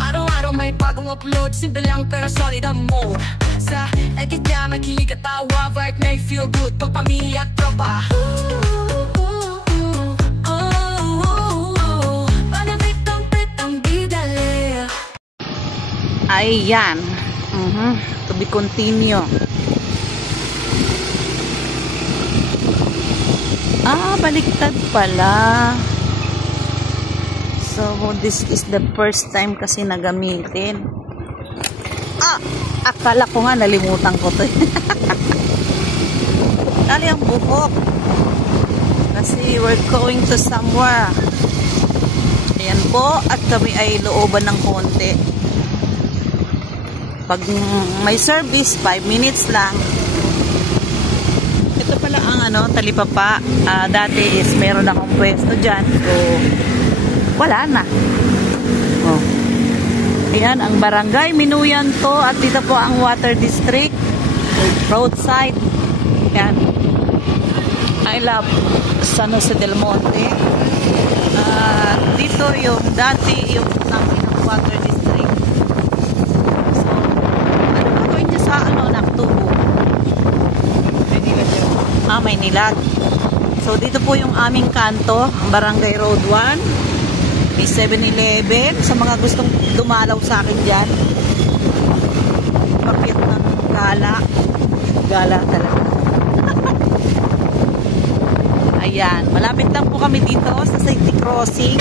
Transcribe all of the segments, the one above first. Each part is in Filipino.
Araw-araw may bagong upload, simple lang pero solid ang mo. Sa edit niya makilig at tawa, vibe may feel good, pagpamilya at tropa. Ayan. To be continue. Baliktad pala. So, this is the first time kasi nagamitin. Akala ko nga nalimutan ko to. Kali ang buhok. Kasi we're going to somewhere. Ayan po. At kami ay looban ng konti. Pag may service, 5 minutes lang. Ito pala ang talipapa. Dati is meron akong pwesto dyan. So, wala na. Ayan, ang barangay Minuyan to. At dito po ang water district. Roadside. Ayan. I love San Jose del Monte. Dito yung dati yung namin ng water district. So, ano gagawin niya sa Naktubo? May nilag. So, dito po yung aming kanto, Barangay Road 1. May 7-Eleven. Sa mga gustong dumalaw sa akin dyan. Pakit ng gala. Gala talaga. Ayan. Malapit lang po kami dito sa safety crossing.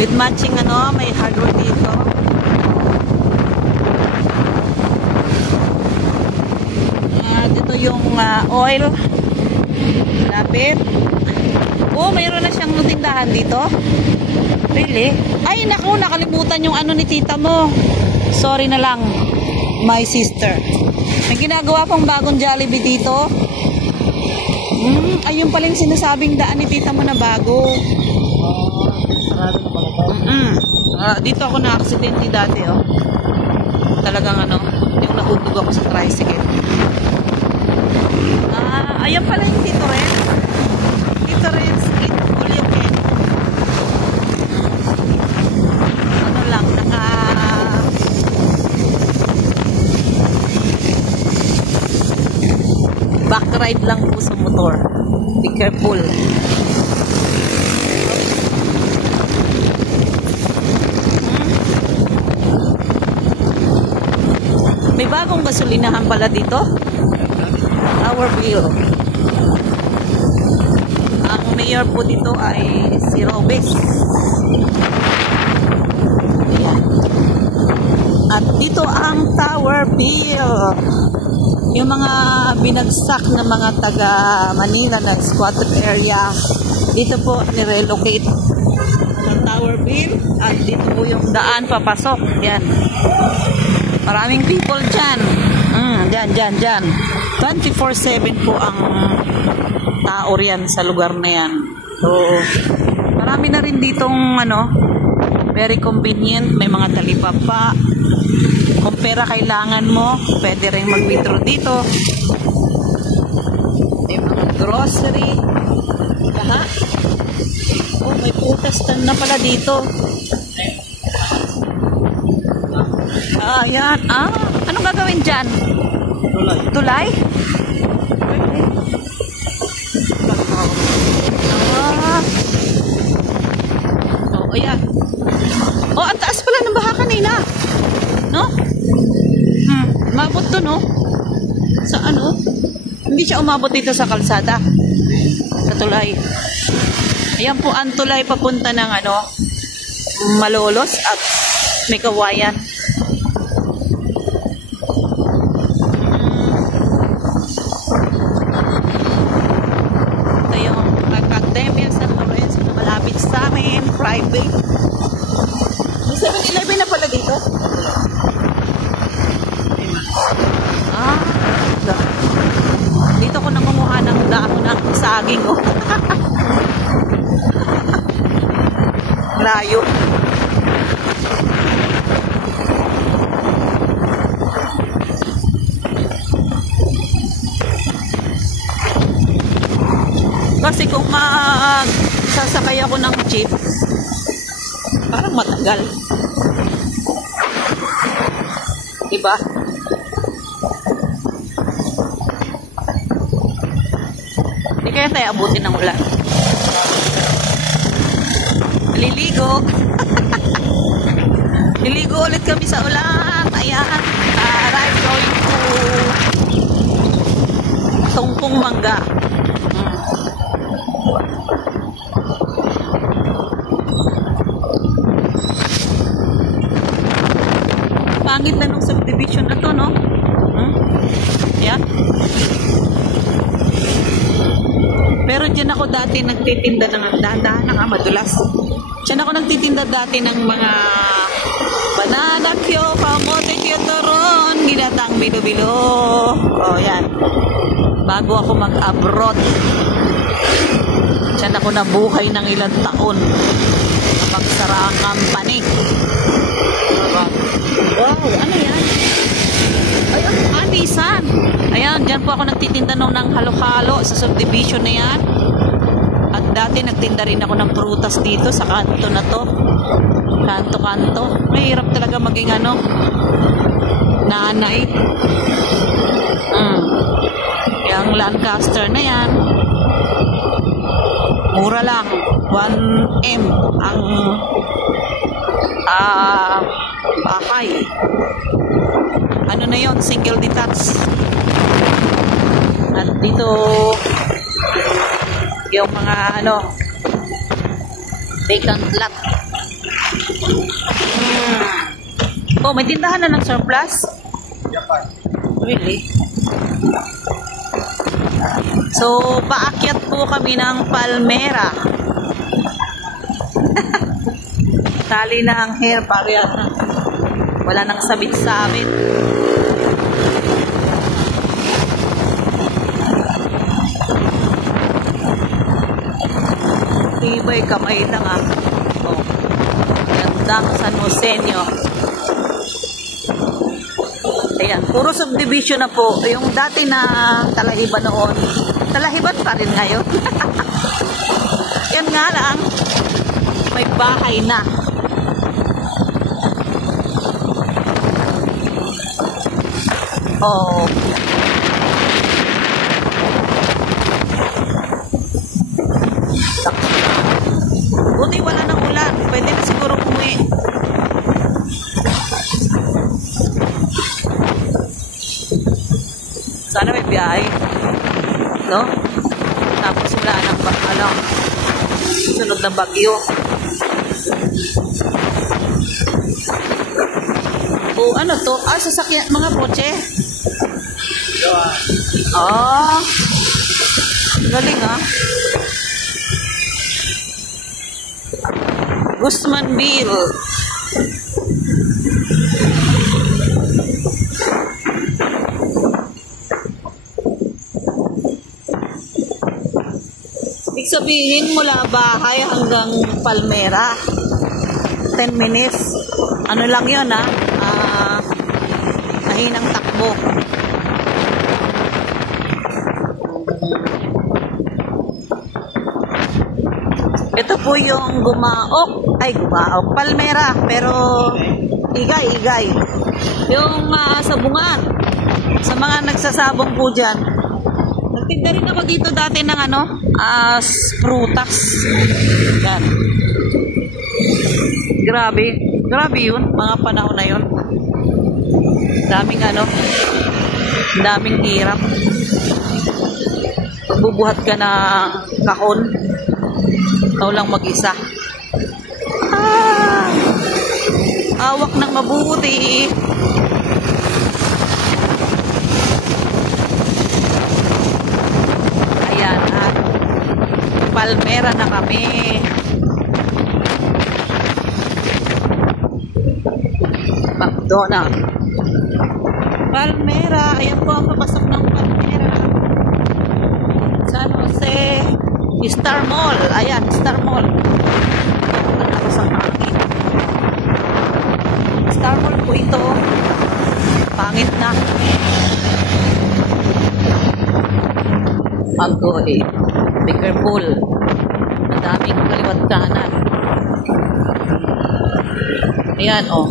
With matching may hardware dito. Dito yung oil. Malapit. Mayroon na siyang tindahan dito. Really? Ay, naku, nakalimutan yung ni tita mo. Sorry na lang, my sister. May ginagawa pang bagong Jollibee dito. Ayun pala yung sinasabing daan ni tita mo na bago. Dito ako na-aksidente dati, Talagang yung nahulog ako sa tricycle. Ayan pala yung Tito Ren. Tito Ren's Uliaken. Backride lang po sa motor. Be careful. May bagong gasolinahan pala dito. Our bill. Ang mayor po dito ay si Robes. Ayan. At dito ang Tower Bill. Yung mga binagsak na mga taga Manila na squatter area, dito po nirelocate ang Tower Bill. At dito po yung daan papasok. Yan. Maraming people dyan. Dyan. 24/7 po ang tao riyan sa lugar na yan. So, marami na rin ditong very convenient. May mga talipapa. Kung pera kailangan mo, pwede rin mag-withdraw dito. May mga grocery. May putas na pala dito. Ayan. Anong gagawin dyan? Tulay? Ayan. Ang taas pala ng baha kanina. No? Umabot to, no? Sa Hindi siya umabot dito sa kalsada. Sa tulay. Ayan po ang tulay papunta ng Malolos at may Kawayan. Ito yung Academia San Lorenzo na malapit sa amin. Private. May 7-Eleven na pala dito. Dito ko nangunguha ng dahon ng saging. Layo. Kasi kung sasakay ako ng jeep, Parang matagal. Diba? Hindi kaya tayo abutin ng ulan. Naliligo. Niligo ulit kami sa ulan. Ayan. I'm going to Tungkong Mangga. Pangit na nung subdivision na to, no? Ayan. Pero dyan ako dati nagtitinda ng dahan-dahan na nga madulas. Dyan ako nagtitinda dati ng mga banana kyo, kamote kyo, toron, ginatang bilo-bilo. O, yan. Bago ako mag-abroad. Dyan ako nabuhay ng ilang taon. Pagsara ang company. Wow, ano yan? Ay, anisan. Ayan, dyan po ako nagtitinda ng halo-halo sa subdivision na yan. At dati nagtinda rin ako ng prutas dito sa kanto na to. Kanto-kanto. Mahirap talaga maging nanay. Yung Lancaster na yan. Mura lang. 1M ang bahay. Ano na yon, single detached. At dito yung mga vacant lot. Oh, may tindahan na ng surplus? Really? So, paakyat po kami ng Palmera. Tali na ang hair para wala nang sabit-sabit. Tibay kamay na nga. Oh. Gandang San Josenyo. Ayan, puro subdivision na po. Yung dati na Talahiban noon, Talahiban pa rin ngayon. Yan nga lang, may bahay na. Oh. Buti wala nang ulan. Pwede na siguro umuwi. Sana may biyahe. No? Tapos wala nang sunod na bagyo. O ano to? Sasakyan, mga kotse. Galing Guzmanville. Ibig sabihin mula bahay hanggang Palmera 10 minutes. Ano lang yun mahinang takbo. Ito po yung Gumaok, Palmera, pero igay. Yung sabungan, sa mga nagsasabong po dyan. Nagtinda rin ako dito dati ng prutas. Yan. Grabe yun, mga panahon na yun. Daming hirap. Bubuhat ka ng kahon. Ikaw lang mag-isa. Awak ng mabuti. Ayan, Palmera na kami. McDonald's. Palmera. Ayan po ang papasok ng Palmera. San Jose. Star Mall. Ayan, Star Mall. Tapos ang hangin. Star Mall po ito. Pangit na. Agoy. Be careful. Madaming kaliwat kanan. Ayan, oh.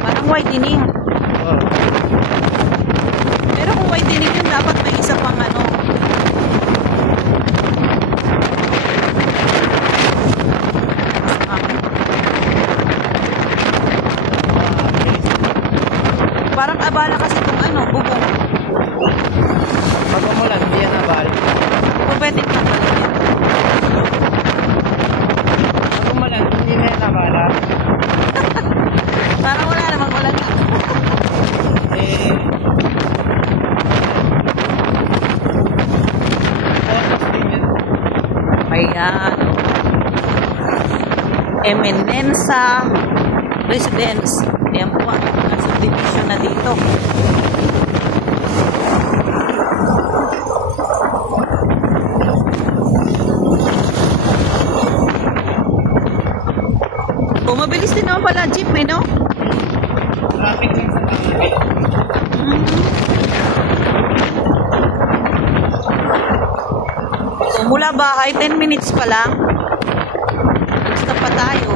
Parang whitening. Pero kung whitening yun, dapat may isa pang ano. Parang abala kasi itong ano, bubong. Pag umulan, hindi yan abala. Kung pwede ka pala yan. Pag umulan, hindi na yan abala. Parang wala namang ulan. Eh, oras din yan. Ayan. Eminenza Residence. Ayan po ang subdivision na dito. Mabilis din naman pala jeep eh, no? Traffic lang sa traffic. So, mula bahay, 10 minutes pa lang. Stop pa tayo.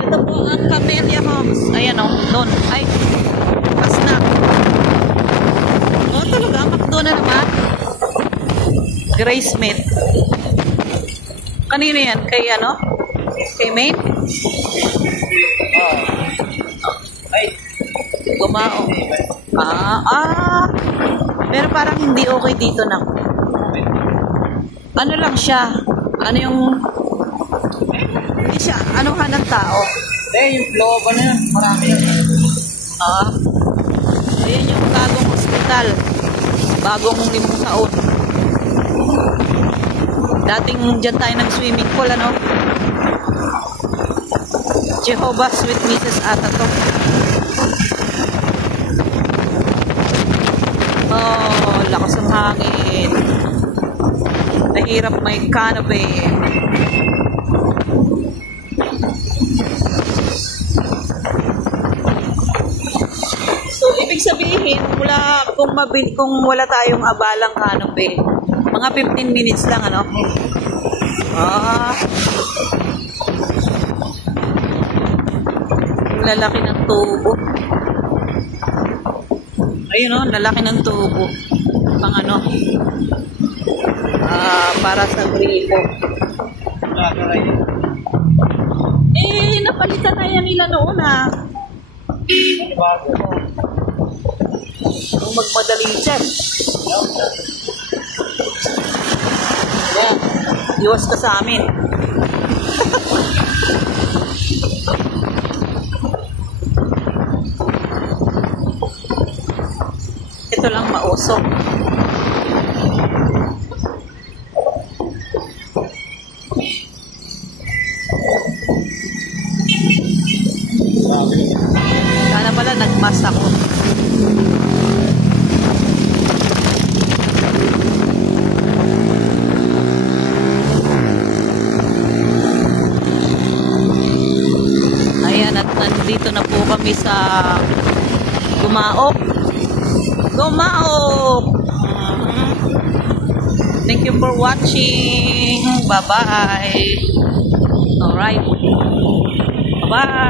Ito po ang Camellia Homes. Ayan o, doon. Ay, pas na. Oh, talaga, ang McDo na naman. Grace Smith. Kanino yan? Kay ano? Kay Maine? Oh. Ay. Gumao. Pero parang hindi okay dito na. Ano lang siya? Ano yung... Hindi siya. Anong hanang tao? Hindi, yung global na yan. Marami yan. Ayan yung bagong hospital. Bagong 5 taon. Dating dyan tayo nag-swimming pool, ano? Jehovah's Witnesses ata to. Oh, lakas ng hangin. Nahirap may canopy. So, ibig sabihin, kung wala tayong abalang canopy, mga 15 minutes lang, ano? Lalaki ng tubo. Ayun, oh, lalaki ng tubo. Pang ano? Para sa gripo. Napalitan na yan nila noon, Nung magmadali siya. Yan. Iwas ka sa amin. Ito lang mausok. Sana pala nagmas ako. Ayan, at nandito na po kami sa Gumaok. Gumaok! Thank you for watching. Bye-bye. Alright. Bye-bye.